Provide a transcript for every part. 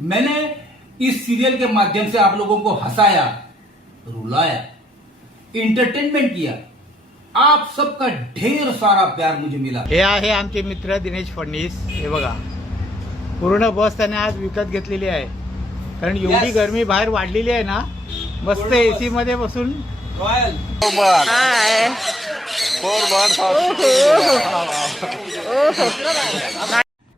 मैंने इस सीरियल के माध्यम से आप लोगों को हंसाया, रुलाया, एंटरटेनमेंट किया। आप सबका ढेर सारा प्यार मुझे मिला। हे आहे आमचे मित्र दिनेश फडणीस। हे बघा, पूर्ण बस त्याने आज विकत घेतलेली आहे, कारण एवढी गरमी बाहेर वाढलेली आहे ना। मस्त एसी मध्ये बसून रॉयल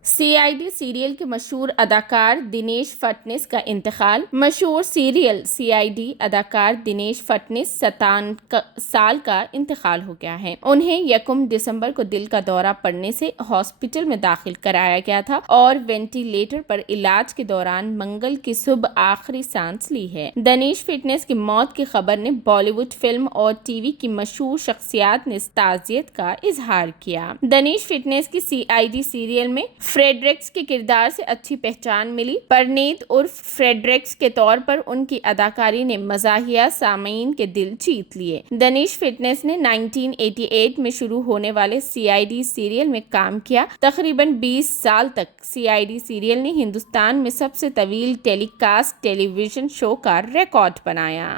सीआईडी सीरियल के मशहूर अदाकार दिनेश फडणीस का इंतकाल। मशहूर सीरियल सीआईडी अदाकार दिनेश फडणीस 57 साल का इंतकाल हो गया है। उन्हें 1 दिसंबर को दिल का दौरा पड़ने से हॉस्पिटल में दाखिल कराया गया था और वेंटिलेटर पर इलाज के दौरान मंगल की सुबह आखिरी सांस ली है। दिनेश फडणीस की मौत की खबर ने बॉलीवुड फिल्म और टीवी की मशहूर शख्सियात ने ताज़ियत का इजहार किया। दिनेश फडणीस की सीआईडी सीरियल में फ्रेडरिक्स के किरदार से अच्छी पहचान मिली। परनीत उर्फ फ्रेडरिक्स के तौर पर उनकी अदाकारी ने मज़ाहिया सामीन के दिल जीत लिए। दिनेश फडणीस ने 1988 में शुरू होने वाले सीआईडी सीरियल में काम किया। तकरीबन 20 साल तक सीआईडी सीरियल ने हिंदुस्तान में सबसे तवील टेलीकास्ट टेलीविजन शो का रिकॉर्ड बनाया।